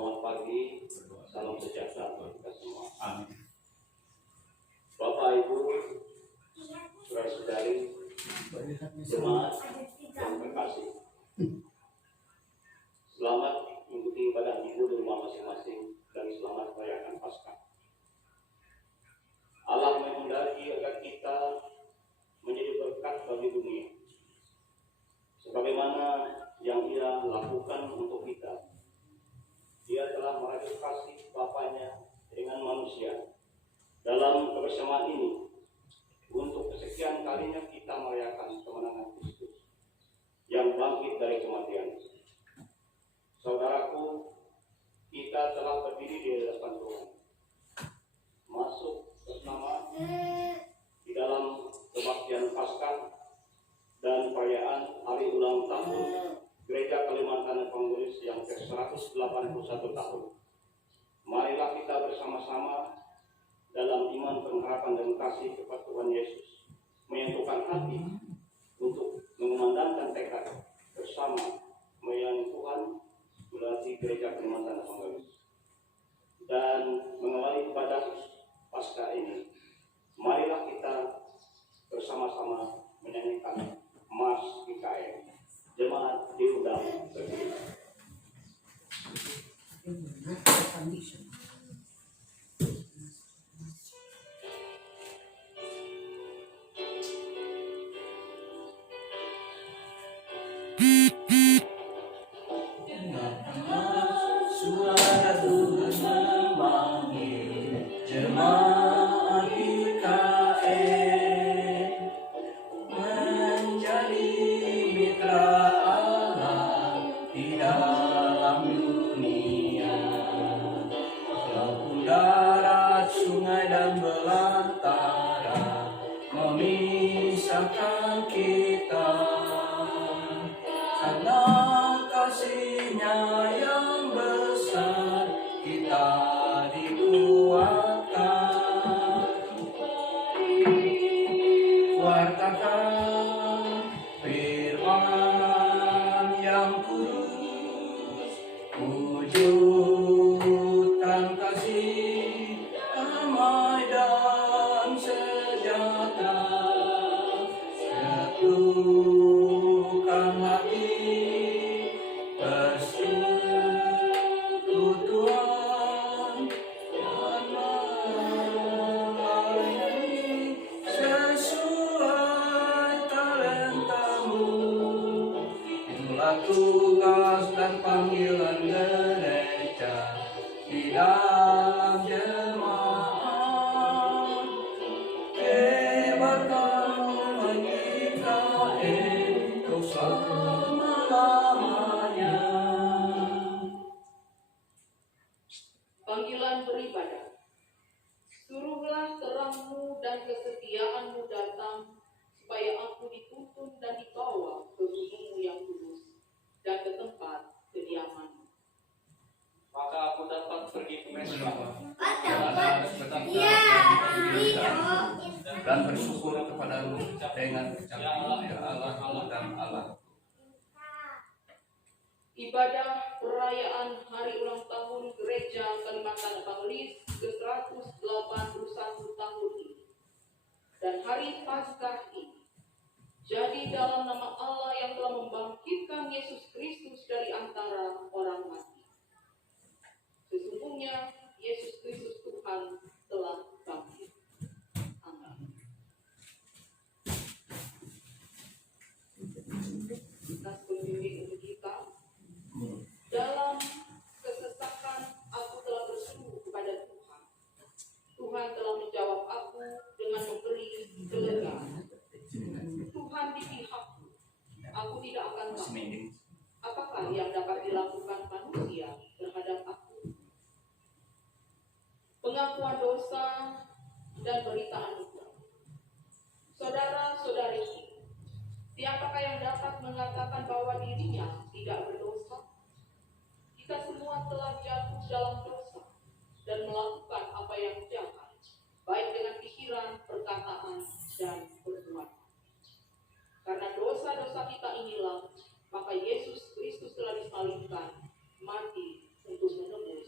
Selamat pagi, salam sejahtera buat kita semua. Amin. Bapak, Ibu, saudara-saudari, jemaat yang terkasih, selamat mengikuti ibadah minggu di rumah masing-masing dan selamat merayakan Paskah. Allah menghendaki agar kita menjadi berkat bagi dunia, sebagaimana yang Ia lakukan untuk kita. Dia telah merajut kasih Bapaknya dengan manusia. Dalam kebersamaan ini, untuk kesekian kalinya kita merayakan kemenangan Kristus yang bangkit dari kematian. Saudaraku, kita telah berdiri di hadapan Tuhan, masuk bersama di dalam kebaktian Paskah dan perayaan hari ulang tahun Gereja Kalimantan Evangelis yang ke-181 tahun. Marilah kita bersama-sama dalam iman, pengharapan, dan kasih kepada Tuhan Yesus, menyatukan hati untuk mengumandangkan tekad bersama melayani Tuhan melalui Gereja Kalimantan Evangelis. Dan mengawali ibadah Paskah ini, marilah kita bersama-sama menyanyikan Mars GKM. Jemaat diundang berdiri. Suara Tuhan memanggil jemaat GKM menjadi mitra Allah di dalam dunia. Walaupun darat, sungai dan belantara memisahkan kita, karena kasih-Nya yang besar kita dikuatkan. Wartakan firman yang kudus, wujudkan kasih, damai dan sejahtera, satukan hati, persekutuan, dan melayani sesuai talentamu. Itulah tugas dan panggilan gereja di dalam jemaat. Hebatkan kita untuk selama-lamanya. Panggilan beribadah. Suruhlah terangmu dan kesetiaanmu datang, supaya aku dituntun dan dibawa ke gunungmu yang kudus dan ke tempat kediamanmu. Maka aku dapat pergi ke Mesbah Dan bersyukur kepadamu dengan ucapan, ya Allah dan Allah. Ibadah perayaan hari ulang tahun Gereja Kalimantan Evangelis ke-181 tahun ini dan hari Paskah ini jadi dalam nama Allah yang telah membangkitkan Yesus Kristus dari antara orang mati. Sesungguhnya Yesus Kristus Tuhan telah bangkit. Amin. Kita pembimbing untuk kita. Dalam kesesakan aku telah berseru kepada Tuhan. Tuhan telah menjawab aku dengan memberi kelegaan. Tuhan di pihakku, aku tidak akan takut. Apakah yang dapat dilakukan manusia terhadap aku? Pengakuan dosa dan berita anugerah. Saudara-saudariku, siapakah yang dapat mengatakan bahwa dirinya tidak berdosa? Kita semua telah jatuh dalam dosa dan melakukan apa yang jahat, baik dengan pikiran, perkataan, dan perbuatan. Karena dosa-dosa kita inilah, maka Yesus Kristus telah disalibkan, mati untuk menebus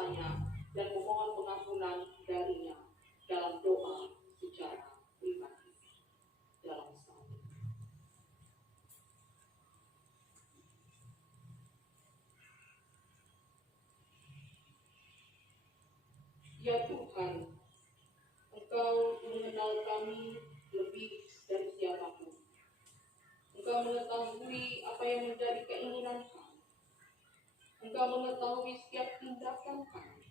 dosanya dan memohon pengampunan darinya dalam doa secara pribadi dalam saat ini. Ya Tuhan, Engkau mengenal kami lebih dari siapapun. Engkau mengetahui apa yang menjadi keinginan kami. Engkau mengetahui setiap tindakan kami.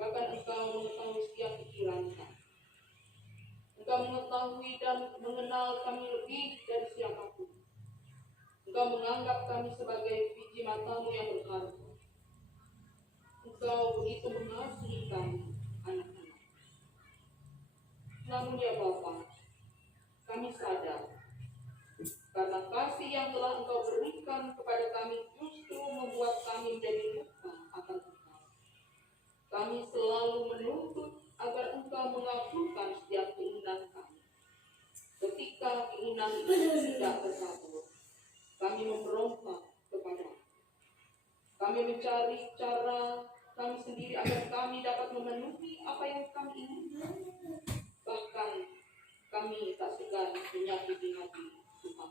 Bahkan Engkau mengetahui setiap pikiran kami. Engkau mengetahui dan mengenal kami lebih dari siapapun. Engkau menganggap kami sebagai biji matamu yang berharga. Engkau begitu mengasihi kami, anak-anak. Namun ya Bapa, kami sadar karena kasih yang telah Engkau berikan kepada kami justru membuat kami menjadi lupa akan Engkau. Kami selalu menuntut agar Engkau mengabulkan setiap keinginan kami. Ketika keinginan itu tidak terkabul, kami memberontak kepada-Mu. Kami mencari cara kami sendiri agar kami dapat memenuhi apa yang kami inginkan. Bahkan kami tak segan menyakiti hati Tuhan.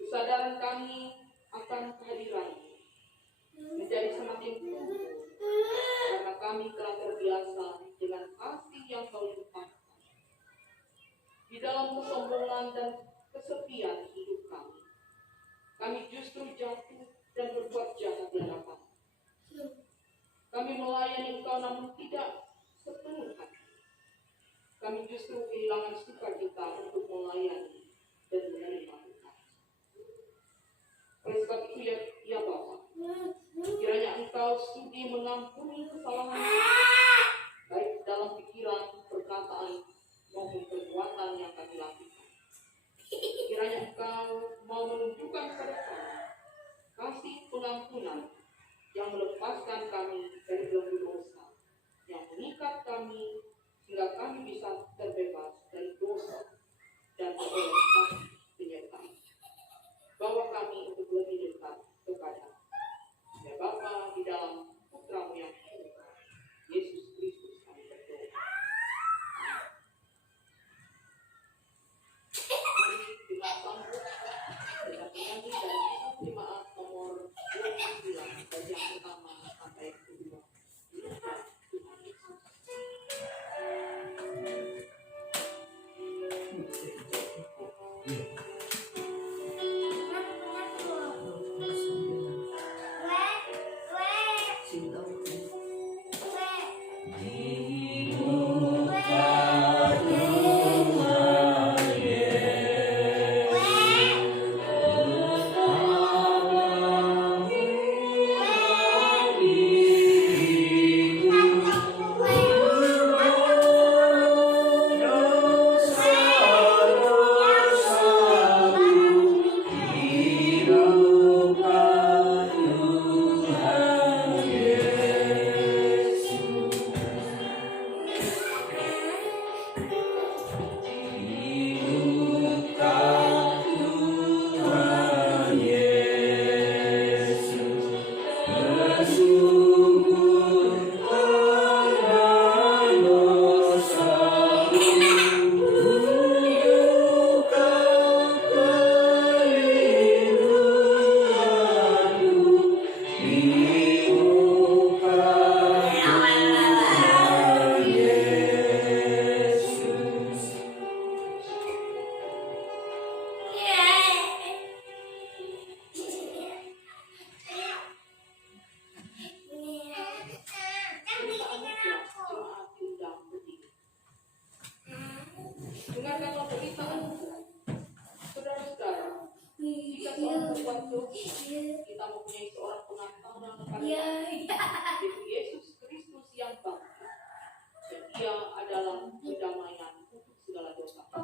Kesadaran kami akan kehadiran-Mu menjadi semakin tumbuh karena kami telah terbiasa dengan kasih yang Kau limpahkan. Di dalam kesombongan dan kesepian hidup kami justru jatuh dan berbuat jahat di hadapan. Kami melayani Engkau namun tidak sepenuh hati. Kami justru kehilangan sukacita untuk melayani dan menerima Tuhan. Oleh sebab itu ya Bapa, kiranya Engkau sudi mengampuni kesalahan baik dalam pikiran, perkataan maupun perbuatan yang kami lakukan. Kiranya Engkau mau menunjukkan kepada kami kasih pengampunan yang melepaskan kami dari belenggu dosa, yang mengikat kami sehingga kami bisa terbebas dari dosa dan oleh kasih penyertaan. Bawa kami untuk lebih dekat kepada ya Bapa di dalam Putra-Mu yang hidup, Yesus Kristus kami berdoa. Mari kita sambut dengan penyanyi dari kitab jemaat nomor 29 dari yang pertama sampai yang kedua. Tuhan Yesus. Dengarkanlah berita saudara-saudara, jika seorang berbuat dosa, kita mempunyai seorang pengantara kepada yaitu Yesus Kristus yang bangkit, dan Dia adalah pendamaian untuk segala dosa kita,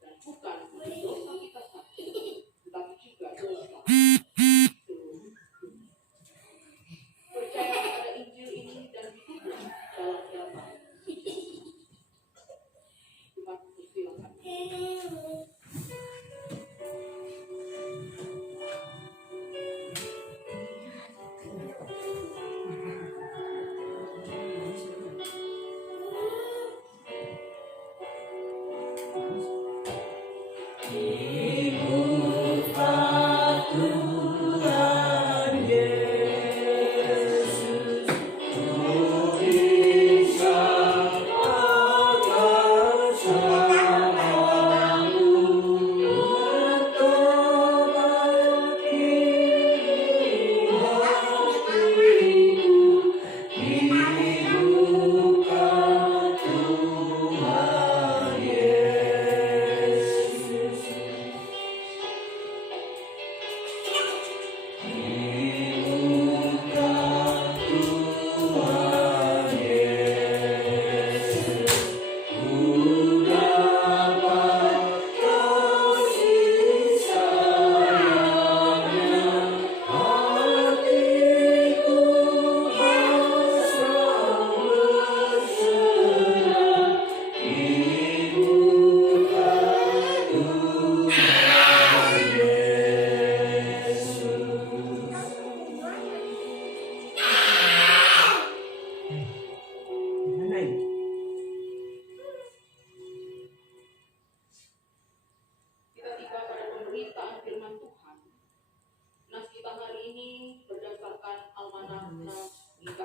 dan bukan untuk dosa kita saja, tetapi juga dosa seluruh dunia. Percaya pada Injil ini dan hiduplah dalam nyata. Tuhan persilakan.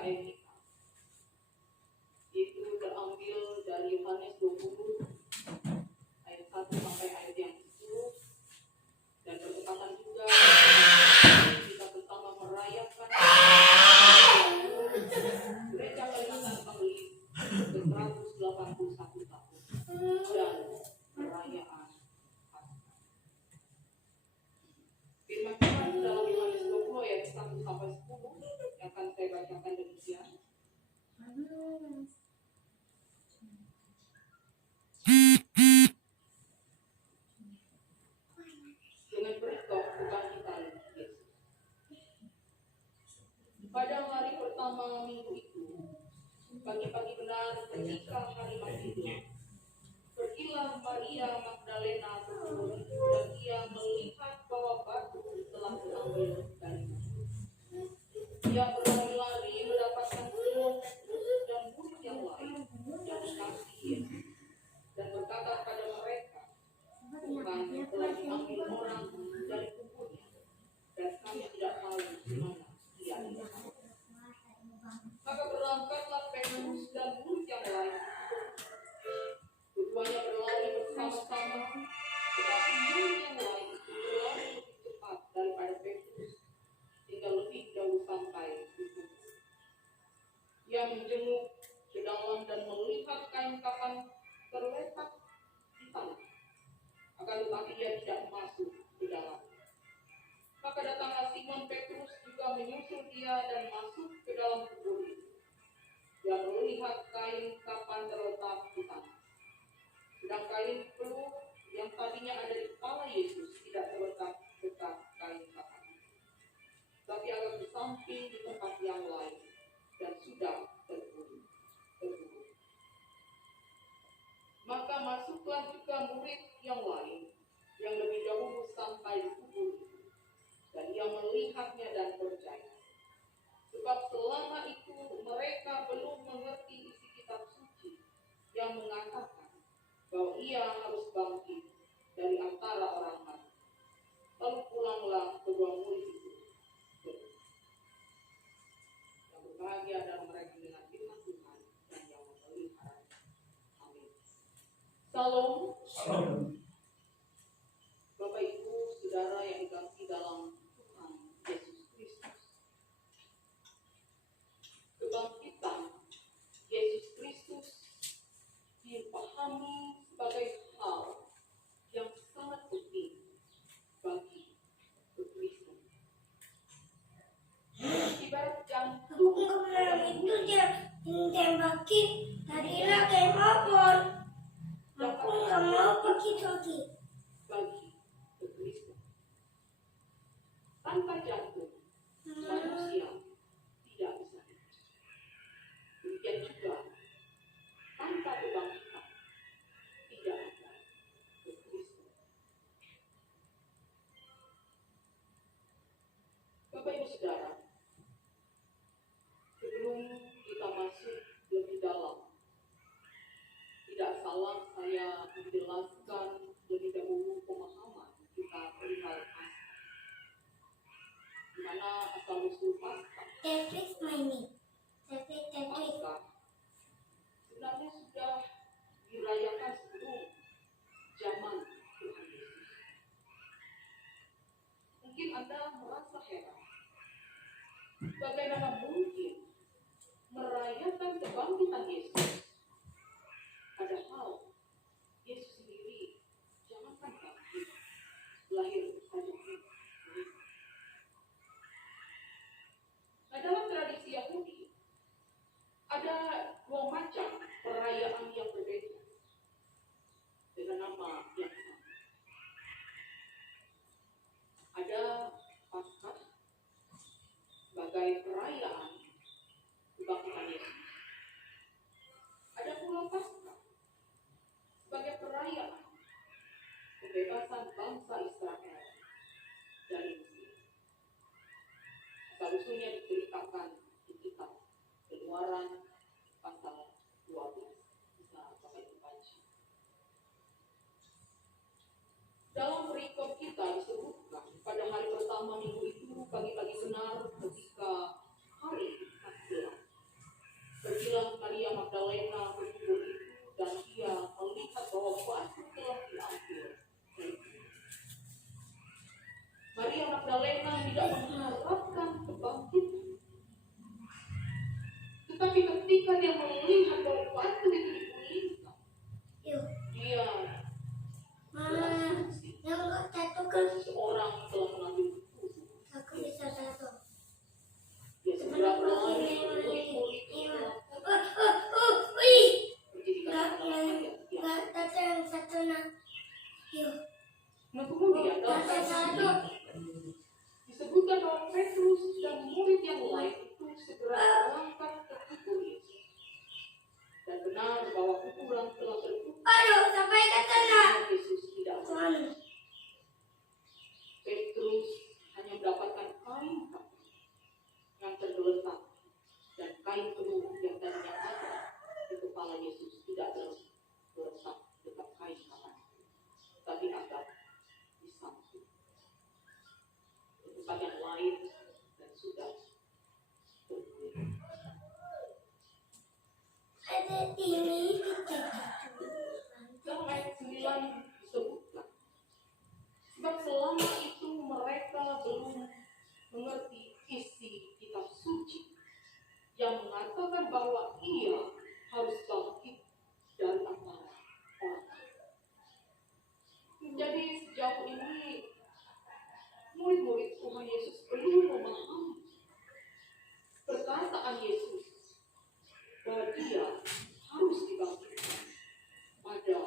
ayat kita, itu terambil dari Yohanes 20 ayat 1 sampai ayat yang 10, dan bertepatan juga kita bersama merayakan gereja peringatan Katolik ke-181 tahun dan perayaan Paskah. Firman Tuhan dalam Yohanes 20 ayat 1 sampai 10 yang akan saya bacakan demikian. Dengan berkat kebangkitan Yesus. Pada hari pertama minggu itu, pagi-pagi benar ketika hari masih gelap, pergilah Maria Magdalena ke kubur dan ia melihat bahwa batu telah diambil dari kubur. Ia berlari-lari mendapatkan kedua Petrus dan murid yang lain yang dikasihi Yesus dan berkata kepada mereka, Tuhan telah diambil orang dari kuburnya dan kami tidak tahu di mana ia diletakkan. Maka berangkatlah Petrus dan murid yang lain. Keduanya berlari bersama-sama, tetapi murid yang lain itu berlari lebih cepat daripada Petrus, hingga lebih jauh sampai di kubur. Ia menjenguk ke dalam dan melihat kain kafan terletak di tanah. Akan tetapi ia tidak masuk ke dalam. Maka datanglah Simon Petrus juga menyusul dia dan masuk ke dalam kubur itu. Dia melihat kain kafan terletak di tanah. Sedang kain peluh yang tadinya ada di kepala Yesus tidak terletak dekat kain kafan itu, tapi agak di samping di tempat yang lain dan sudah terburu. Maka masuklah juga murid yang lain yang lebih dahulu sampai di kubur itu, dan ia melihatnya dan percaya. Sebab selama itu mereka belum mengerti isi kitab suci yang mengatakan bahwa ia harus bangkit dari antara orang mati. Lalu pulanglah kedua murid itu. Yang berbahagia adalah mereka dengan firman Tuhan dan yang memelihara. Amin. Salam. Bapak Ibu, saudara yang dikasihi dalam Tuhan Yesus Kristus. Kebangkitan Yesus Kristus dipahami sebagai hal yang sangat penting bagi Kristen. Ibarat jantung Kemarin itu dia tembakin tadilah kayak motor. Aku nggak mau pergi. bagi Kristen. Tanpa jantung, manusia tidak bisa hidup. Demikian juga tanpa kebangkitan tidak ada Kristen. Bapak Ibu Saudara, sebelum kita masuk lebih dalam, tidak salah saya menjelaskan lebih dahulu pemahaman kita perihal Paskah. Di mana asal usul Paskah? Tetris mainin. Tetris. Paskah sebenarnya sudah dirayakan sebelum zaman Tuhan Yesus. Mungkin Anda merasa heran, bagaimana mungkin merayakan kebangkitan Yesus, padahal Yesus sendiri jangankan bangkit, lahir saja belum. Nah, dalam tradisi Yahudi ada dua macam perayaan yang berbeda dengan nama yang sama. Ada Paskah sebagai perayaan kebangkitan Yesus. Ada pula Paskah sebagai perayaan pembebasan bangsa Israel dari Mesir. Asal-usulnya diceritakan di kitab Keluaran pasal 12. Bisa Bapak Ibu baca. Dalam perikop kita disebutkan pada hari pertama minggu itu pagi-pagi benar ketika hari masih gelap, Tetapi ketika dia melihat bahwa batu itu digulingkan, Yuk. dia Yang kok satu kan seorang telah mengambil tubuh. aku bisa satu. Dia segera berlari untuk kulit Enggak satu yang satu nak. Yuk. Nah kemudian dalam Satu. disebutkan bahwa Petrus dan murid yang lain itu segera berangkat ke kubur Yesus. Dan benar bahwa kuburan telah tertutup. Aduh, sampai ke sana. Yesus tidak ada. Tuhan. Petrus hanya mendapatkan kain kapan yang tergeletak dan kain keruh yang tadinya ada di kepala Yesus tidak terletak dekat kain kapan, tapi ada di samping. Di tempat yang lain dan sudah bergulir. Ada ini. Dalam ayat 9 disebutkan, sebab selama itu mereka belum mengerti isi kitab suci yang mengatakan bahwa ia harus bangkit dari antara orang. Jadi sejauh ini murid-murid Tuhan Yesus belum memahami perkataan Yesus bahwa dia harus dibangkitkan pada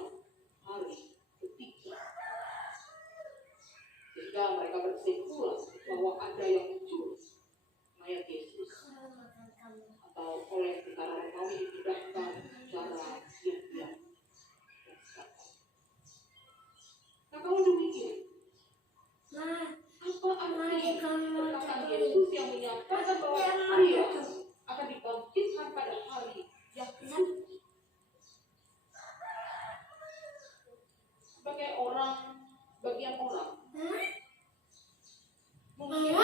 hari ketiga. Sehingga mereka berkesimpulan bahwa ada yang muncul mayat Yesus atau oleh tentara Romawi dipindahkan secara diam-diam. Nah kalau demikian, apa arti perkataan Yesus yang menyatakan bahwa dia akan dibangkitkan pada hari yang ketiga? Sebagai bagian orang mungkin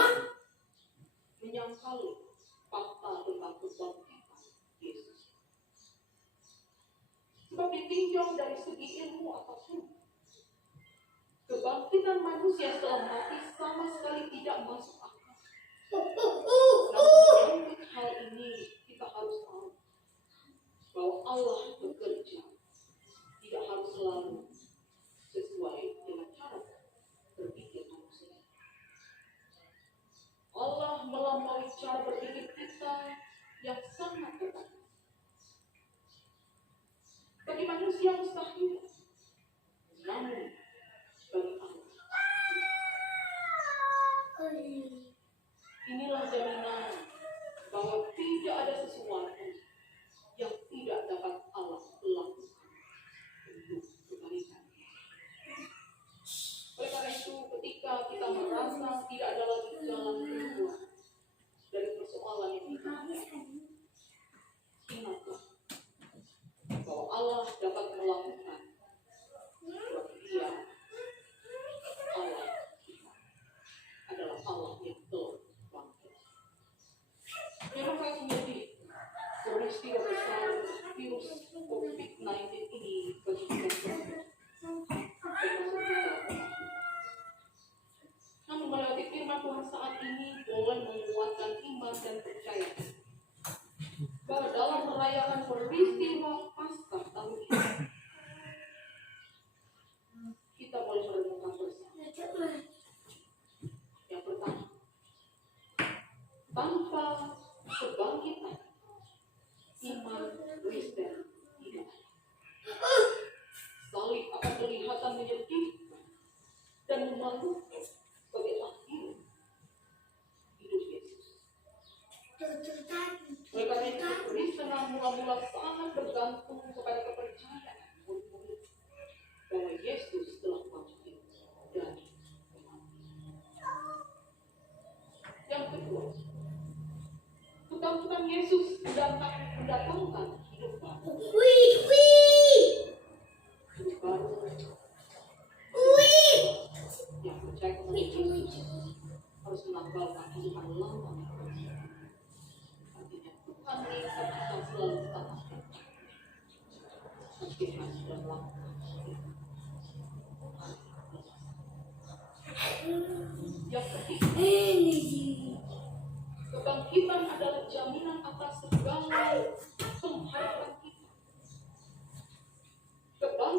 menyangkal fakta tentang kebangkitan Yesus. Sebab ditinjau dari segi ilmu apapun, kebangkitan manusia setelah mati sama sekali tidak masuk akal. Namun untuk hal ini kita harus tahu bahwa Allah bekerja tidak harus selalu sesuai dengan cara berpikir manusia. Allah melampaui cara berpikir kita yang sangat terbatas. Bagi manusia mustahil, namun bagi Allah inilah jaminan bahwa tidak ada sesuatu yang tidak dapat Allah lakukan untuk kebaikan. Oleh karena itu, ketika kita merasa tidak ada lagi jalan keluar dari persoalan yang kita hadapi, ingatlah bahwa Allah dapat melakukan sebab Dia Allah kita adalah Allah yang telah bangkit. Memang saya sendiri peristiwa besar virus COVID-19 ini bagi kita semua. Namun melewati firman Tuhan saat ini boleh menguatkan iman dan percaya bahwa dalam merayakan peristiwa Paskah tahun ini kita boleh merenungkan bersama. Yang pertama, tanpa kebangkitan iman Kristen tidak ada. Salib akan kelihatan menyedihkan dan memalukan sebagai akhir hidup Yesus. Oleh karena itu, Kristen mula-mula sangat bergantung kepada kepercayaan murid-murid bahwa Yesus telah bangkit dari kematian. Yang kedua, kebangkitan Yesus mendatangkan hidup baru. Hidup baru yang percaya kepada Yesus harus menanggalkan kehidupan lama. Artinya Tuhan menginginkan kita selalu taat meskipun sudah lama. Yang ketiga, kebangkitan adalah jaminan atas segala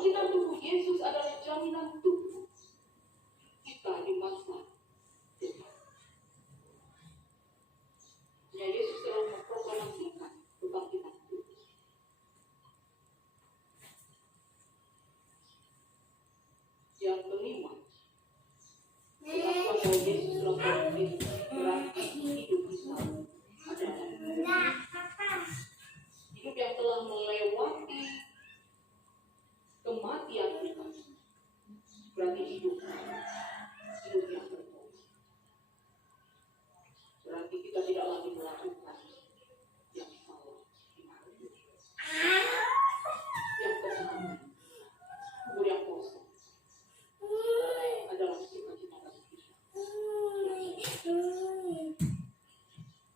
Jaminan tubuh Yesus adalah jaminan tubuh kita di masa depan. Ya, Yesus telah memproklamasikan kebangkitan tubuh. Yang kelima, pengakuan bahwa Yesus telah bangkit berarti hidup kita adalah hidup yang telah melewati kematian kita. Berarti hidup yang bertobat. Berarti kita tidak lagi melakukan yang salah di mata Tuhan. Yang keempat, kubur yang kosong adalah cita-cita kita.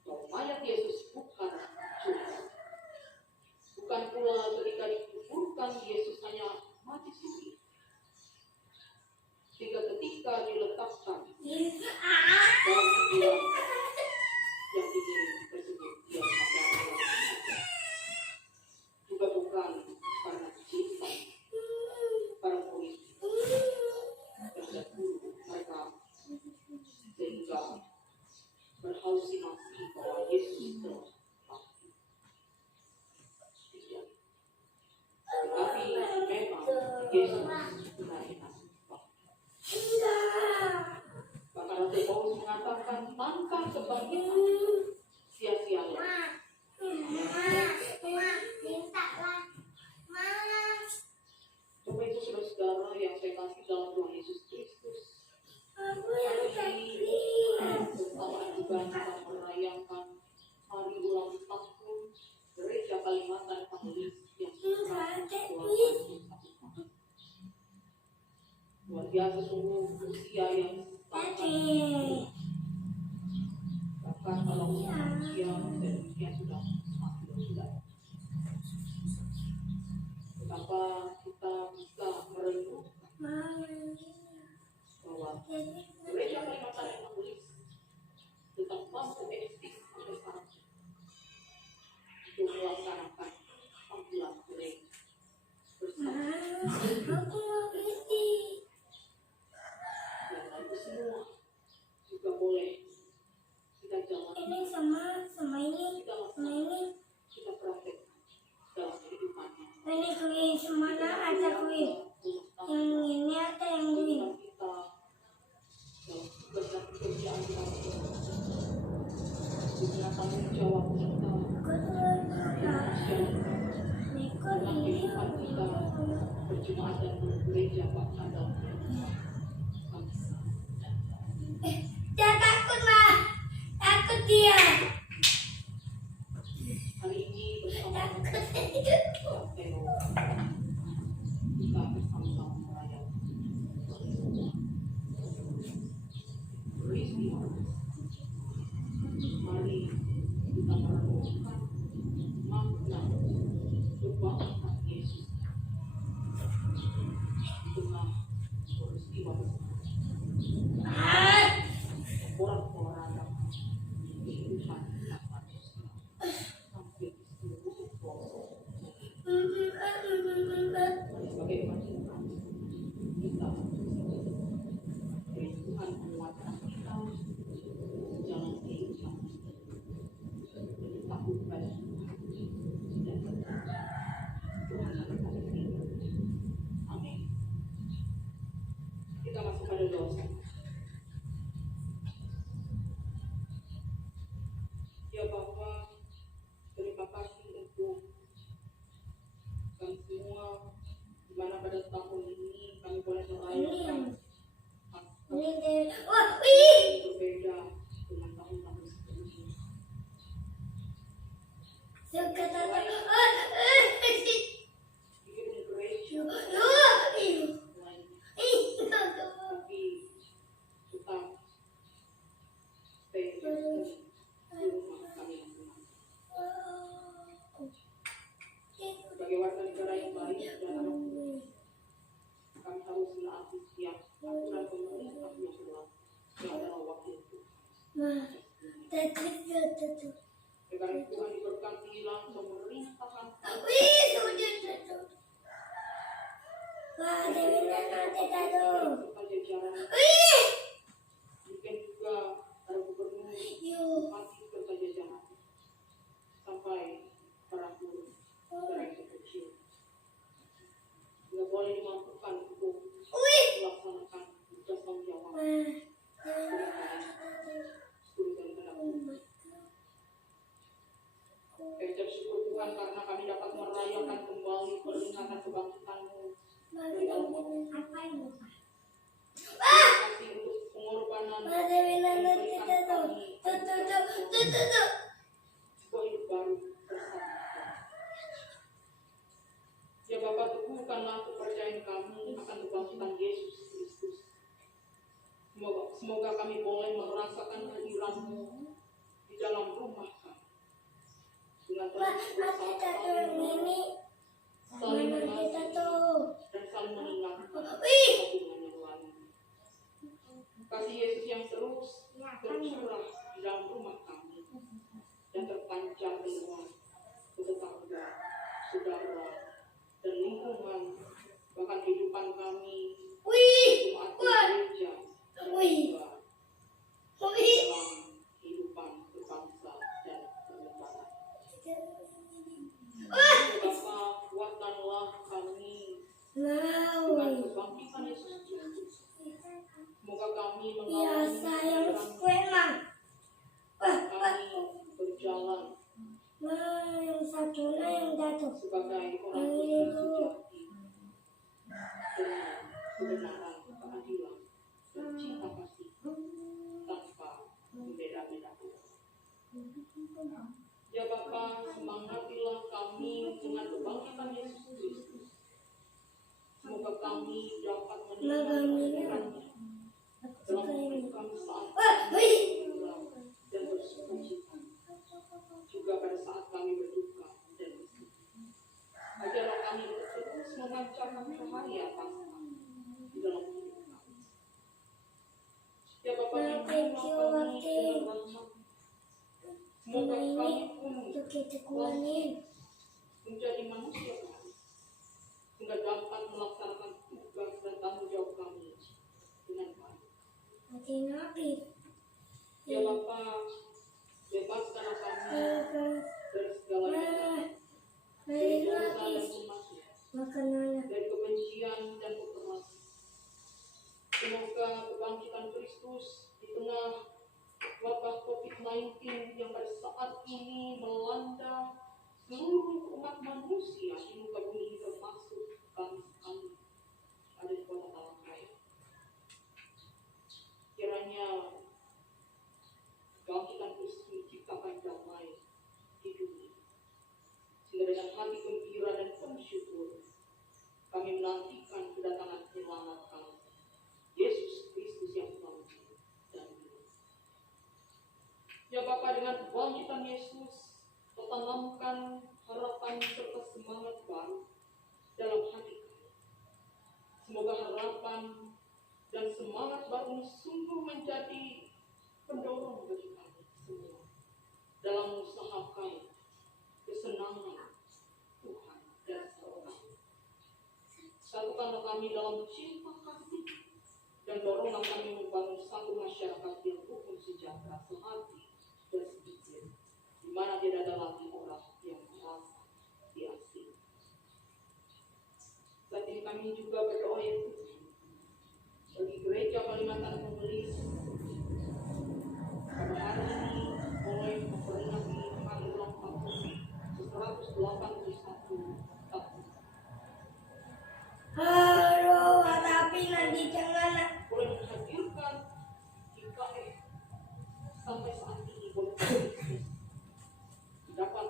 Bahwa mayat Yesus bukan curhat. Bukan pula ketika dikuburkan Yesus hanya mati suri. Sehingga ketika diletakkan dalam kuburan yang dikirim tersebut dia sadar juga bukan karena cinta para polisi terhadap guru mereka sehingga berhalusinasi bahwa Yesus telah mati. Tidak. Tetapi memang Yesus benar-benar mati. Bahkan Rasul Paulus mengatakan tanpa kebangkitan sia-sialah. Coba itu saudara-saudara yang saya kasih dalam Tuhan Yesus Kristus. Hari ini bersamaan juga kita merayakan hari ulang tahun Gereja Kalimantan Evangelis yang luar biasa, sungguh usia yang sangat bahkan kalau usia sudah semakin rendah. Betapa kita bisa merenungkan bahwa Gereja Kalimantan Evangelis tetap mampu eksis sampai sekarang untuk melaksanakan panggilan gereja bersama. Dan itu semua juga boleh kita jalani, Ini sama ini, kita sama ini. kita praktekkan dalam kehidupan Ini kuih semana ada kuih. Yang ini ada yang kuih. kita dalam tugas dan pekerjaan kita, dengan tanggung jawab kita dalam kehidupan kita berjemaat dan bergereja bahkan dalam bangsa. Dia takut mah, takut dia. Hari ini bersama kita bersama-sama merayakan peristiwa. Mari kita merenungkan makna kebangkitan Yesus dengan peristiwa orang-orang kehidupan manusia sampai seluruh pelosok. Sebagai manusia kita Tuhan menguatkan kita jalan kehidupan takut pada Tuhan dan Tuhan akan kita. Amin. Kita masuk pada dosa. Ya Bapa, terima kasih untuk kami semua di mana pada tahun ini kami boleh merayakan Ini deh. Wah, wih. berbeda dengan tahun-tahun sebelumnya. Suka tata. Di gedung gereja lain, tapi tetap stay di rumah kami masing-masing. Sebagai warga negara yang baik dan anak Tuhan, kami harus menaati setiap aturan pemerintah yang berlaku dan adalah wakil Tuhan. Karena Tuhan diberkati langsung pemerintahan Dewi nanti tato. Pajajaran, demikian juga para gubernur, Yuk. bupati serta jajaran, sampai para guru dan kecil. Tidak boleh dimampukan untuk melaksanakan tugas tanggung jawab studi dan pendamping. Kami bersyukur Tuhan karena kami dapat merayakan kembali peringatan kebangkitan-Mu dari dalam waktu. Apa ini? Terima kasih untuk pengorbanan Dewi yang nanti memberikan tato. kami Tuh. sebuah hidup baru bersama. Ya Bapa, teguhkanlah kepercayaan kami akan kebangkitan Yesus Kristus. Semoga kami boleh merasakan kehadiran-Mu di dalam rumah kami. Dengan terus berusaha Tato yang ini. saling Mana kita mengasihi tuh? dan saling mengingatkan Wih. hubungan yang lain. Kasih Yesus yang terus tercurah di dalam rumah kami dan terpancar keluar ke tetangga, saudara, dan lingkungan, bahkan kehidupan kami, Wih. jemaat gereja, dan Wih. juga Wih. dalam kehidupan berbangsa dan bernegara. Bapa, kuatkanlah kami dengan Mau. kebangkitan Yesus Kristus. Semoga kami Ya mengalami sayang kehadiran kue mah. Wah. kami berjalan Nah, yang satunya yang jatuh. sebagai orang Yang Kristen ini tuh. sejati dengan kebenaran, keadilan, dan cinta kasih tanpa membeda-bedakan. Ya Bapa, semangatilah kami dengan kebangkitan Yesus Kristus. Semoga kami dapat menikmati kehadirannya dalam hidup kami saat kami bergembira dan bersukacita, juga pada saat kami berduka dan bersedih. Ajarlah kami untuk terus memancarkan cahaya Pasca di dalam hidup kami. Ya Bapa, bimbinglah kami dengan rahmat. Semoga kami pun Untuk kita kuanin. menjadi manusia baru, sehingga dapat melaksanakan tugas dan tanggung jawab kami dengan baik. Hati nabi. Ya Bapa, bebaskanlah kami dari segala Nah, dari dari dosa dan nabi. kemaksiatan, Makanan. dari kebencian dan kekerasan. Semoga kebangkitan Kristus di tengah wabah COVID-19 yang pada saat ini melanda seluruh umat manusia di muka bumi ini, termasuk kami ada di kota Palangkaraya. Kiranya kebangkitan Kristus menciptakan damai di dunia, sehingga dengan hati gembira dan penuh syukur kami menantikan kedatangan penyelamat kami, Yesus Kristus yang telah dan hidup. Ya Bapa, dengan kebangkitan Yesus, tanamkan harapan serta semangat baru dalam hati kami. Semoga harapan dan semangat baru ini sungguh menjadi pendorong bagi kami semua dalam mengusahakan kesenangan Tuhan dan seorang. Satukanlah kami dalam cinta kasih dan doronglah kami membangun satu masyarakat yang rukun, sejahtera, sehati dan sepikir, di mana tidak ada lagi orang yang merasa diasing. Saat ini kami juga berdoa ya Tuhan, bagi gereja Kalimantan Pengelis pada hari ini mulai memperingati hari ulang tahun ke-181 tahun. Halo, tapi nanti jangan. Boleh menghadirkan IKF sampai saat ini boleh dapat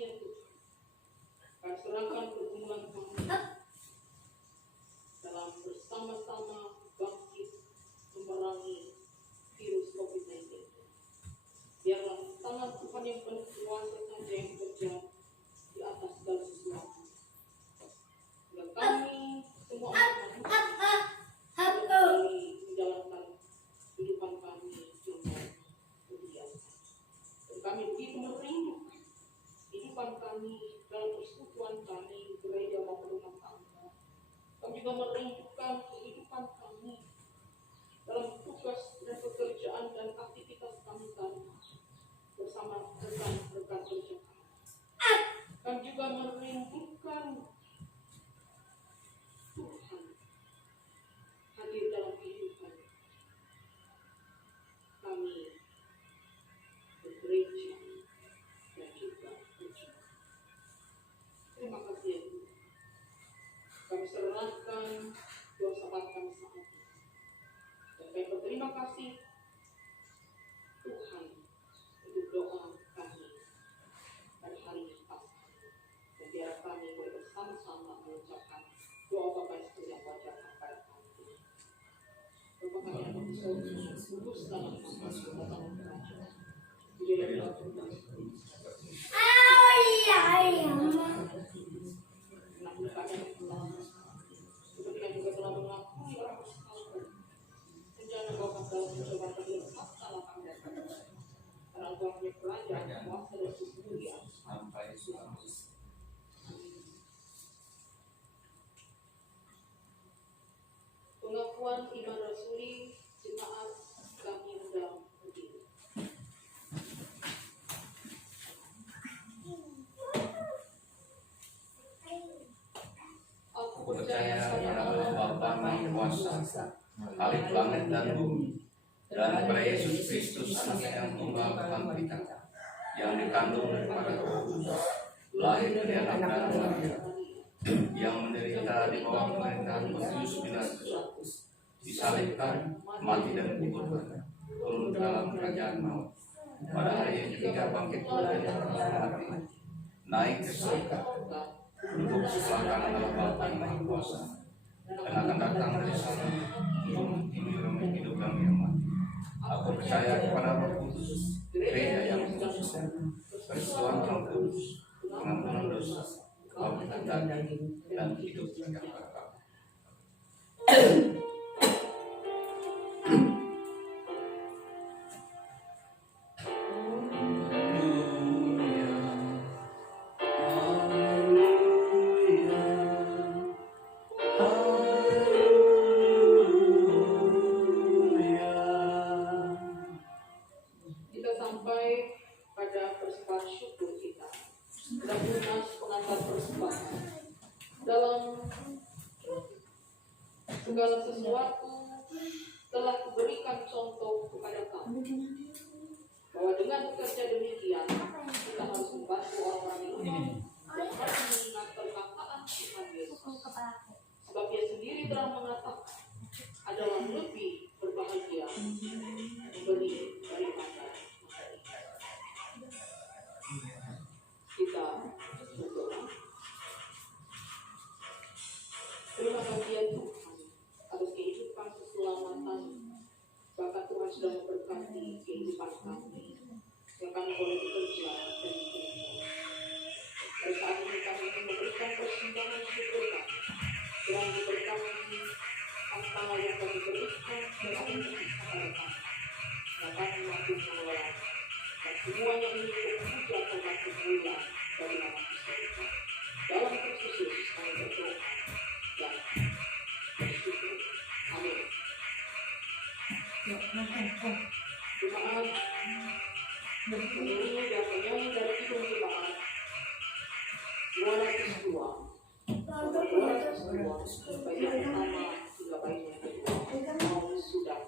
kasih ya Tuhan, kami serahkan pergumulan kami dalam bersama-sama bangkit memerangi virus COVID-19. Biarlah tangan Tuhan yang penuh kuasa saja yang bekerja di atas segala sesuatu. Dan kami semua umat manusia, dan kami menjalankan kehidupan kami yang berbiasa. Dan kami begitu merindukan kehidupan kami dalam persekutuan kami, gereja maupun rumah tangga. Kami juga merindukan kehidupan kami dalam tugas dan pekerjaan dan aktivitas kami bersama rekan-rekan kerja kami. Kami juga merindukan Tuhan hadir dalam kehidupan kami bergereja dan juga berjemaat. Terima kasih ya Tuhan. Kami serahkan dosa kami saat ini. Dan kami berterima kasih Tuhan untuk doa kami pada hari Paskah. Dan biar kami boleh bersama-sama mengucapkan doa Bapa yang seperti yang wajarkan pada kami. Bapa kami yang berkudus, kudus dalam nama Tuhan dalam kerajaan. Biarlah Tuhan seperti yang juga telah mengakui orang bersalah. Jangan bawa dalam pencobaan terlihat salah kami dan kami. Karena Tuhan punya kerajaan, kuasa dan kemuliaan sampai selamanya. Pengakuan iman rasuli jemaat kami undang berdiri. Aku Percaya pada Bapa Maha Kuasa, Khalik langit dan bumi, dan pada Yesus Kristus Anak yang tunggal Tuhan kita, yang dikandung daripada Roh Kudus, lahir dari anak dan Maria, yang menderita di bawah pemerintahan Pontius Pilatus, disalibkan, mati dan dikuburkan, turun ke dalam kerajaan maut, pada hari yang ketiga bangkit dari antara mati, naik ke surga, duduk sebelah kanan Allah Bapa yang Maha Kuasa, dan akan datang dari sana untuk menghakimi orang yang hidup dan yang mati. Aku percaya kepada Roh Kudus, gereja yang kudus, persekutuan Roh Kudus, pengampunan dosa, kebangkitan daging, dan hidup yang kekal. Kita sampai pada persembahan syukur kita. Dan lunas pengantar persembahan. Dalam segala sesuatu telah kuberikan contoh kepada kamu, bahwa dengan bekerja demikian kita harus membantu orang-orang yang lemah dan harus mengingat perkataan Tuhan Yesus. Sebab Dia sendiri telah mengatakan adalah lebih berbahagia memberi daripada memberi. Kita berdoa. Terima kasih ya Tuhan atas kehidupan keselamatan. Bahkan Tuhan sudah memberkati kehidupan kami yang kami boleh bekerja dan bekerja. Dari saat ini kami ingin memberikan persembahan syukur kami dan diberkati apa yang kami berikan dan apa yang kami sampaikan. Dan kami mampu mengelola dan semuanya ini untuk puja dan kemuliaan bagi nama Kristus. Dalam Kristus Yesus kami berdoa dan bersyukur. Amin. Jemaat penyanyi dan penyanyi dari Kidung Jemaat 202 bagian pertama hingga bagian kedua sudah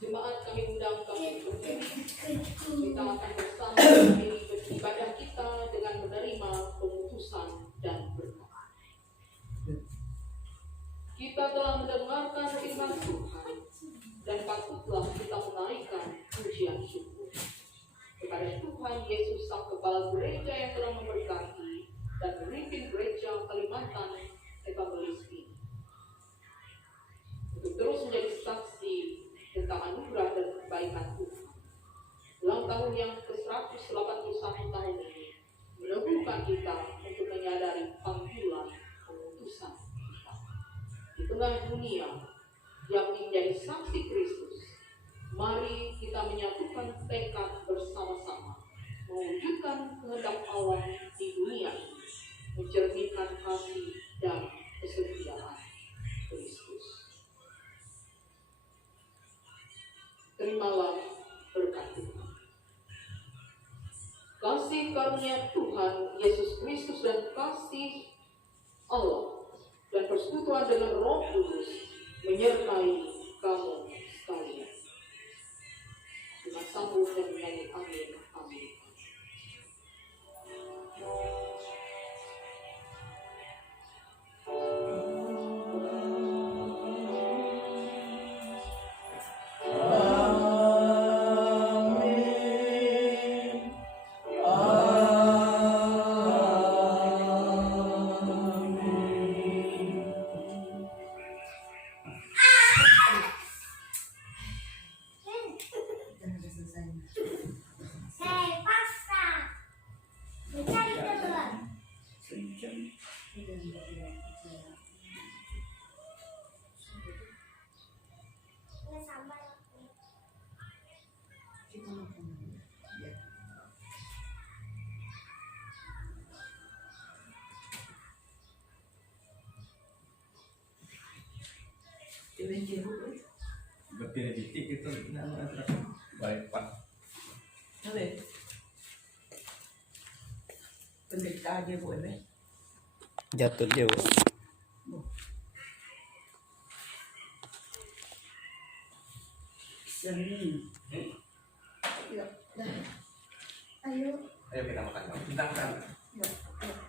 Jemaat kami undang kami berdiri. Kita akan bersama berdiri beribadah kita dengan menerima pemutusan dan berdoa. Kita telah mendengarkan firman Tuhan dan patutlah kita menaikkan pujian syukur kepada Tuhan Yesus Sang Kepala Gereja yang telah memberkati dan memimpin gereja Kalimantan Evangelis ini untuk terus menjadi saksi tentang anugerah dan kebaikan Tuhan. Ulang tahun yang ke-181 tahun ini meneguhkan kita untuk menyadari panggilan pemutusan kita. Di tengah dunia yang menjadi saksi Kristus, mari kita menyatukan tekad bersama-sama mewujudkan kehendak Allah di dunia ini, mencerminkan kasih dan kesetiaan Kristus. Terimalah berkat Tuhan. Kasih karunia Tuhan Yesus Kristus dan kasih Allah dan persekutuan dengan Roh Kudus menyertai kamu sekalian. Dengan sambung dan menyanyi amin, amin. Berdiri titik itu nama baik Pak. Pendeta aja boleh. Jatuh jauh. Seni. Ayo. Ayo kita makan. Kita makan.